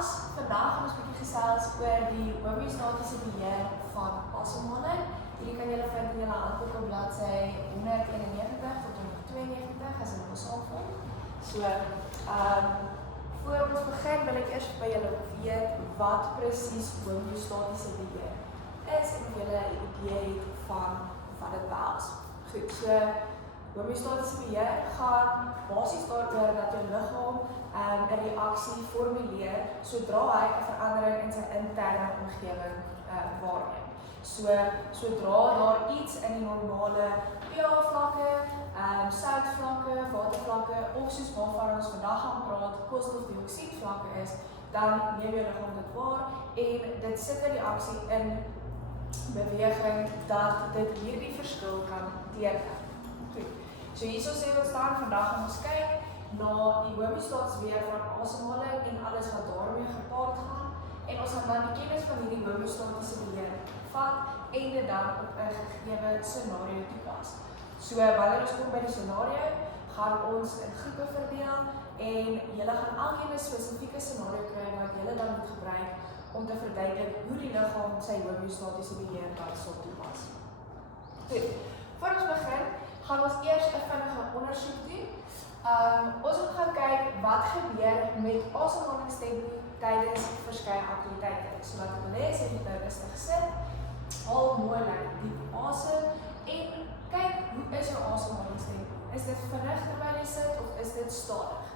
Vandag gaan ons 'n bietjie gesels oor die homeostatiese beheer van asemhaling. Hierdie kan julle vind in julle handboek op bladsy 191 tot 192 as julle wil saamvolg. So, voor ons begin wil ek eers by julle weet wat presies homeostatiese beheer is en of julle 'n idee het van wat dit behels. Goed, so homeostatiese beheer gaan basies daaroor dat jou liggaam 'n reaksie formuleer sodra hy 'n verandering in sy interne omgewing waarneem. Sodra daar iets in die normale pH-vlakke, soutvlakke, watervlakke of soos waarvan ons vandag gaan praat, koolstofdioksiedvlakke is, dan neem jou liggaam dit waar en dit sit 'n reaksie in beweging dat dit hierdie verskil kan teken. Goed. So hierso sê ons staan vandag gaan ons kyk na die homeostatiese beheer van asemhaling en alles wat daarmee gepaard gaan en ons gaan dan die kennis van hierdie homeostatiese beheer vat en dit dan op 'n gegewe scenario toepas. So wanneer ons kom by die scenario, gaan ons in groepe verdeel en julle gaan elkeen 'n spesifieke scenario kry wat julle dan moet gebruik om te verduidelik hoe die liggaam sy homeostatiese beheer dan sal toepas. Goed, voor ons begin, gaan ons eers 'n vinnige ondersoek doen. Ons gaan gaan kyk wat gebeur met asemhalingstempo tydens verskeie aktiwiteite. So wat ek wil hê is jy moet nou rustig sit, haal mooi lekker diep asem en kyk hoe is jou asemhalingstempo. Is dit vinnig terwyl jy sit of is dit stadig?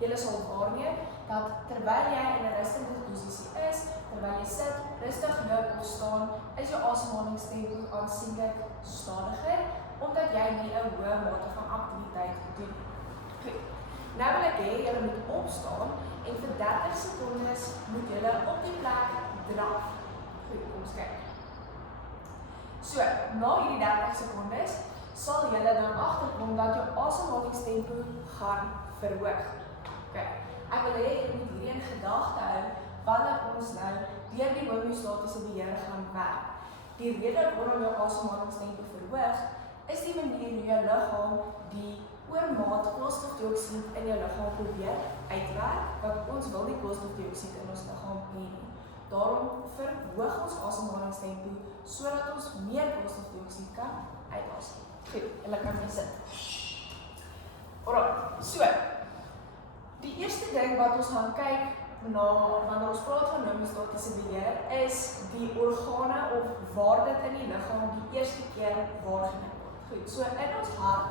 Jy sal waarneem dat terwyl jy in 'n rustige posisie is, terwyl jy sit, rustig loop of staan, is jou asemhalingstempo aansienlik stadiger omdat jy nie 'n hoë mate van aktiwiteit doen. Goed. Nou wil ek hê julle moet opstaan en vir 30 sekondes moet julle op die plek draf. Goed, kom ons kyk. So, na hierdie 30 sekondes sal julle dan agterkom dat jou asemhalingstempo gaan verhoog. Okay. Ek wil hê julle moet hierdie in gedagte hou wanneer ons nou deur die homeostatiese beheer gaan werk. Die rede waarom jou asemhalingstempo verhoog is die manier hoe jou liggaam die oormaat koolstofdioksied in jou liggaam probeer uitwerk, want ons wil nie koolstofdioksied in ons liggaam hê nie. Daarom verhoog ons asemhalingstempo sodat ons meer koolstofdioksied kan uitasem. Goed, julle kan mee sit. Alright, so die eerste ding wat ons gaan kyk na wanneer ons praat van homeostatiese beheer is die organe of waar dit in die liggaam die eerste keer waargeneem word. Goed, so in ons hart,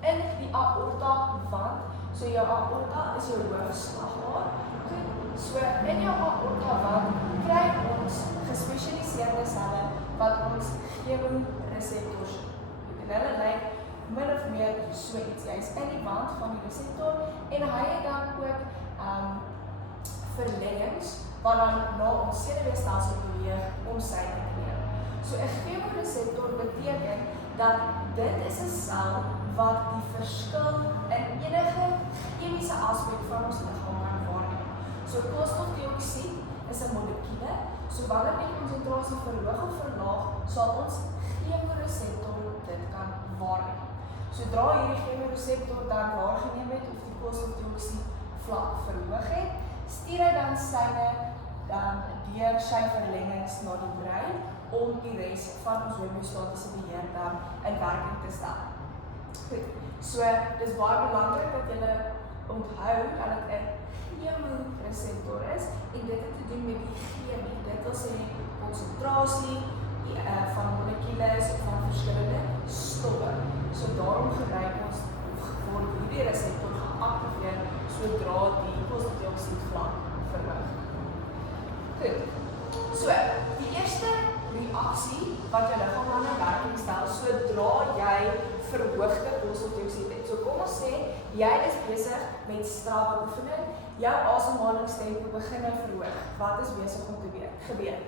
in die aorta wand, so jou aorta is jou hoofslagader. Goed, so in jou aorta wand kry ons gespesialiseerde selle wat ons chemoreseptors noem. En hulle lyk min of meer so iets. Hy is in die wand van die reseptor en hy het dan ook verlengings wat dan na ons senuweestelsel beweeg om sy te neem. So 'n chemoreseptor beteken dat dit is 'n sel wat die verskil in enige chemiese aspek van ons liggaam kan waarneem. So koolstofdioksied is 'n molekuule, so wanneer die konsentrasie verhoog of verlaag, sal ons chemoreseptor dit kan waarneem. Sodra hierdie chemoreseptor dan waargeneem het of die koolstofdioksied vlak verhoog het, stuur hy dan syne deur sy verlengings na die brein om die res van ons homeostatiese beheer dan in werking te stel. Goed, so dis baie belangrik dat julle onthou dat dit 'n chemoreseptor is en dit het te doen met die chemie, dit wil sê konsentrasie van molekules of van verskillende stowwe. So daarom gebruik ons word hierdie reseptor geaktiveer sodra die koolstofdioksied vlak verhoog. Goed. So, die eerste reaksie wat jou liggaam aan 'n werking stel sodra jy verhoogde koolstofdioksied het. So kom ons sê jy is besig met strawwe oefening, jou asemhalingstempo begin verhoog. Wat is besig om te gebeur?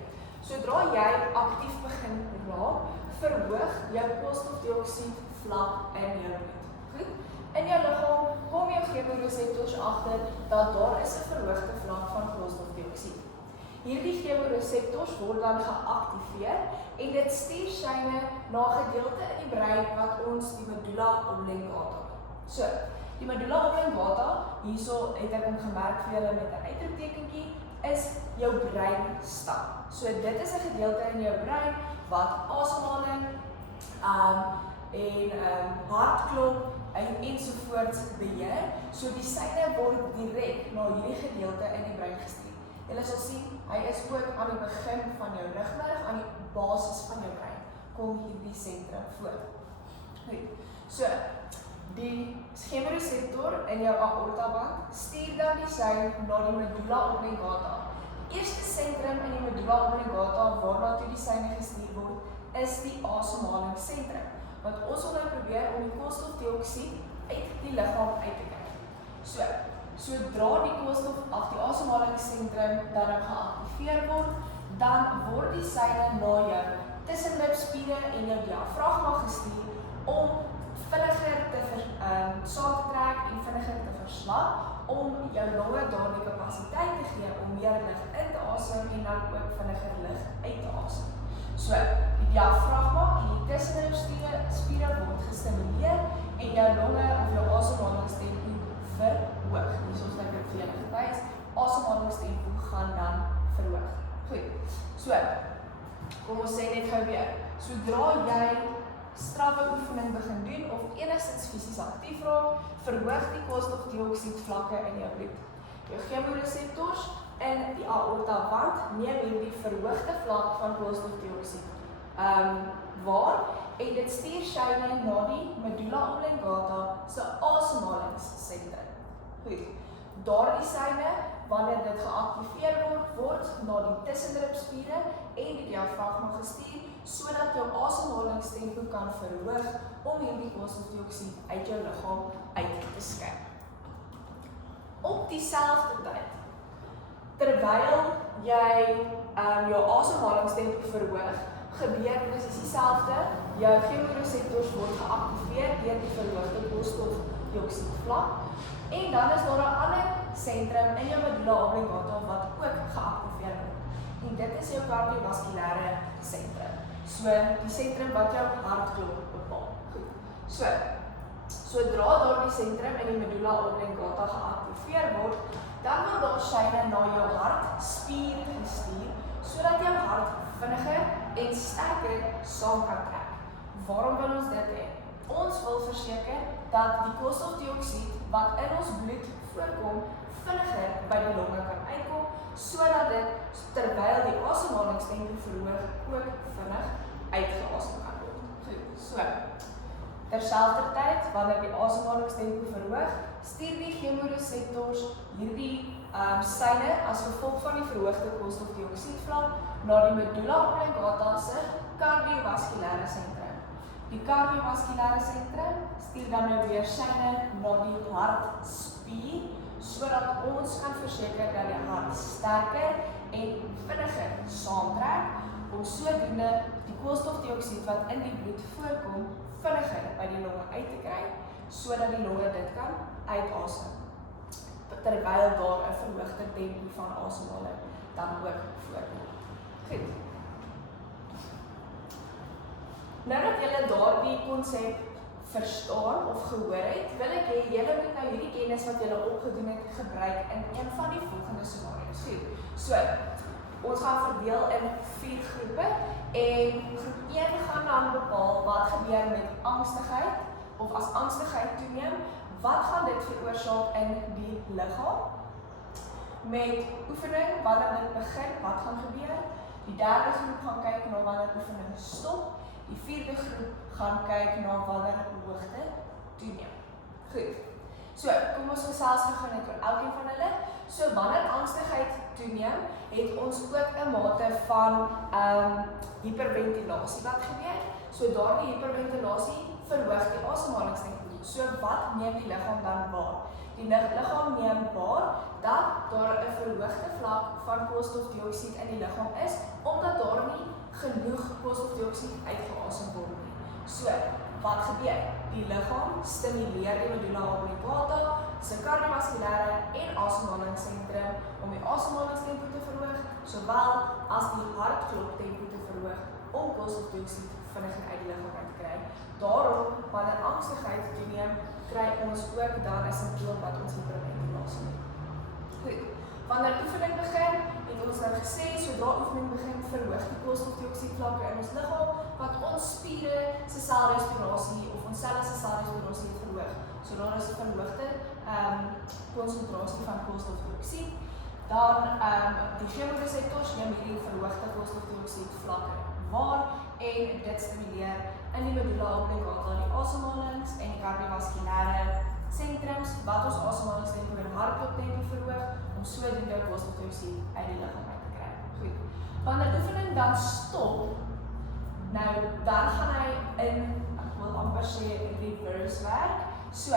Sodra jy aktief begin raak, verhoog jou koolstofdioksied vlak in jou bloed. Goed? In jou liggaam kom jou chemoreseptors agter dat daar is 'n verhoogde vlak van koolstofdioksied. Hierdie chemoreseptors word dan geaktiveer en dit stuur syne na 'n gedeelte in die brein wat ons die medulla oblongata. So, Die medulla oblongata, hierso het ek hom gemerk vir julle met 'n uitroeptekentjie, is jou breinstam. So dit is 'n gedeelte in jou brein wat asemhaling en hartklop ensovoorts beheer. So die syne word direk na hierdie gedeelte in die brein gestuur. Julle sal sien, hy is ook aan die begin van jou rugmerg, aan die basis van jou brein, kom hierdie sentrum voor. Goed, so die chemoreseptor in jou aortaband stuur dan die sein na die medulla oblongata. Die eerste sentrum in die medulla oblongata waarna toe die syne gestuur word, is die asemhalingssentrum. Want ons wil nou probeer om die koolstofdioksied uit die liggaam uit te kry. So, sodra die die asemhalingssentrum dan geactiveer word, dan word die syne na jou tussenlipspiere en jou diafragma gestuur om vinniger saam te trek en vinniger te verslap, om jou longe daardie kapasiteit te gee om meer lug in te asem en dan ook vinniger lug uit te asem. So, die diafragma en die tussenlipspiere word gestimuleer en jou longe of jou asemhalingstempo verhoog. Dus ons like dit vir julle gewys, asemhalingstempo gaan dan verhoog. Goed, so, kom ons sê net gou weer, sodra jy strawwe oefening begin doen of enigstens fisies aktief raak, verhoog die koolstofdioksied vlakke in jou bloed. Jou chemoreseptors in die aortaband neem hierdie verhoogde vlak van koolstofdioksied waar en dit stuur syne na die medulla oblongata se asemhalingssentrum. Goed, daardie syne, wanneer dit geactiveer word na die tussenlipspiere en die diafragma gestuur, sodat jou asemhalingstempo kan verhoog om hierdie koolstofdioksied uit jou liggaam uit te skei. Op dieselfde tyd, terwyl jy jou asemhalingstempo verhoog, gebeur presies dieselfde, jou chemoreseptors word geactiveer deur die verhoogde koolstofdioksied vlak en dan is daar 'n ander sentrum in jou medulla oblongata wat ook geactiveer word. En dit is jou kardiovaskulêre sentrum. So die sentrum wat jou hartklop bepaal. Goed. So, sodra daardie sentrum in die medulla oblongata geactiveer word, dan word daar syne na jou hartspier gestuur sodat jou hart vinniger en sterker saam kan trek. Waarom wil ons dit hê? Ons wil verseker dat die koolstofdioksied wat in ons bloed voorkom, vinniger by die longe kan uitkom, sodat dit terwyl die asemhalingstempo verhoog ook vinnig uitgeasem kan word. Goed, so. Terselfdertyd, wanneer die asemhalingstempo verhoog, stuur die chemoreseptors hierdie syne as gevolg van die verhoogde koolstofdioksiedvlak na die medulla oblongata se kardiovaskulêre sentrum. Die kardiovaskulêre sentrum stuur dan nou weer syne na die hartspier, sodat ons kan verseker dat die hart sterker en vinniger saamtrek, om sodoende die koolstofdioksied wat in die bloed voorkom, vinniger by die longe uit te kry, sodat die longe dit kan uitasem, terwyl daar 'n verhoogde tempo van asemhaling dan ook voorkom. Goed. Nou dat julle daardie konsep verstaan of gehoor het, wil ek hê julle moet nou hierdie kennis wat julle opgedoen het gebruik in een van die volgende scenario's. Goed. So, ons gaan verdeel in 4 groepe en groep 1 gaan dan bepaal wat gebeur met angstigheid of as angstigheid toeneem, wat gaan dit veroorsaak in die liggaam? Met oefening, wanneer dit begin, wat gaan gebeur? Die derde groep gaan kyk na wanneer oefening stop. Die vierde groep gaan kyk na wanneer hoogte toeneem. Goed. So, kom ons gesels gou net oor elkeen van hulle. So, wanneer angstigheid toeneem, het ons ook 'n mate van hiperventilasie wat gebeur. So, daardie hiperventilasie verhoog die asemhalingstempo. So, wat neem die liggaam dan waar? Die liggaam neem waar dat daar 'n verhoogde vlak van koolstofdioksied in die liggaam is, omdat daar nie genoeg koolstofdioksied uitgeasem word nie. So, wat gebeur? Die liggaam stimuleer die medulla oblongata se kardiovaskulêre en asemhalingssentrum om die asemhalingstempo te verhoog, sowel as die hartkloptempo te verhoog om koolstofdioksied vinniger uit die liggaam uit te kry. Daarom, wanneer angstigheid toeneem, kry ons ook dan 'n simptoom wat ons hiperventilasie noem. Goed, wanneer oefening begin, het ons nou gesê, sodra oefening begin, verhoog die koolstofdioksied vlakke in ons liggaam, wat ons spiere se selrespirasie of ons selle se selrespirasie het verhoog. So daar is 'n verhoogde konsentrasie van koolstofdioksied. Dan die chemoreseptors neem hierdie verhoogde koolstofdioksied vlakke waar en dit stimuleer in die medulla oblongata die asemhalings en die kardiovaskulêre sentrums wat ons asemhalingstempo en hartkloptempo verhoog om sodoende koolstofdioksied uit die liggaam uit te kry. Goed. Wanneer die oefening dan stop, nou dan gaan hy in, ek wil amper sê reverse werk. So,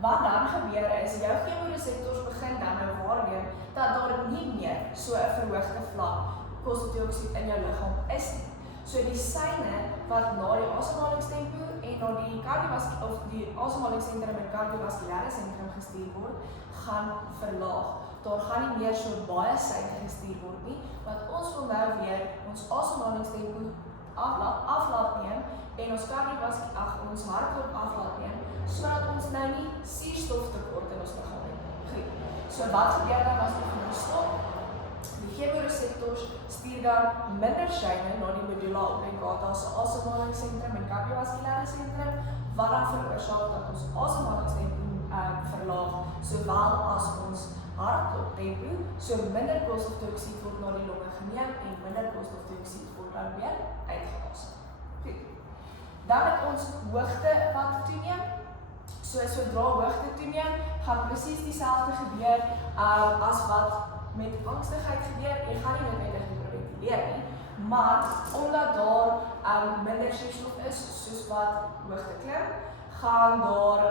wat dan gebeur is, jou chemoreseptors begin dan nou waarneem dat daar nie meer so 'n verhoogde vlak koolstofdioksied in jou liggaam is nie. So die seine wat na die asemhalingstempo en na die asemhalingssentrum en kardiovaskulêre sentrum gestuur word, gaan verlaag. Daar gaan nie meer so baie seine gestuur word nie, want ons wil nou weer ons asemhalingstempo aflaat neem en ons ons hartklop aflaat neem, sodat ons nou nie suurstoftekort in ons liggaam het. Goed. So wat gebeur dan as ons stop? Die chemoreseptors stuur dan minder seine na die medulla oblongata se asemhalingssentrum en kardiovaskulêre sentrum, wat dan veroorsaak dat ons asemhalingstempo verlaag, sowel as ons hartkloptempo, so minder koolstofdioksied word na die longe geneem en minder koolstofdioksied word dan weer uitgeasem. Goed. Dan het ons hoogte wat toeneem. So sodra hoogte toeneem, gaan presies dieselfde gebeur as wat met angstigheid gebeur. Jy gaan nie noodwendig hiperventileer nie, maar omdat daar minder suurstof is, soos wat hoogte klim, gaan daar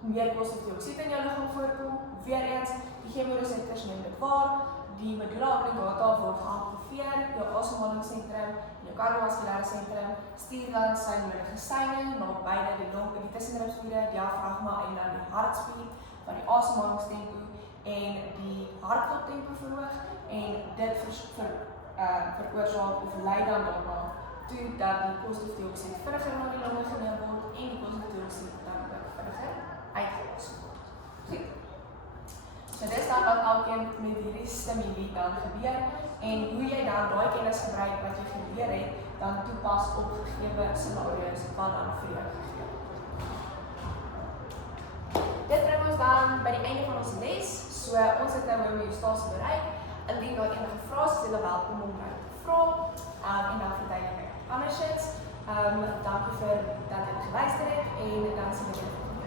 meer koolstofdioksied in jou liggaam voorkom. Weereens, die chemoreseptors neem dit waar, die medulla oblongata word geactiveer, jou asemhalingssentrum, jou kardiovaskulêre sentrum, stuur dan sy nodige seine na beide die long, die tussenribspiere, diafragma en dan die hartspier, wat die asemhalingstempo en die hartkloptempo verhoog en dit veroorsaak of lei dan daarna toe dat die koolstofdioksied vinniger na die longe geneem word en die koolstofdioksied dan ook vinniger uitgeasem word. Goed. So dis dan wat elkeen met hierdie stimuli dan gebeur en hoe jy dan daai kennis gebruik wat jy geleer het, dan toepas op gegeewe scenario's wat dan vir jou gegee word. Dit bring ons dan by die einde van ons les. So ons het nou homeostasie bereik. Indien daar enige vrae is, is julle welkom om nou te vra en dan verduidelik ek andersins. Dankie vir dat julle geluister het en dan sien ek julle volgende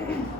keer.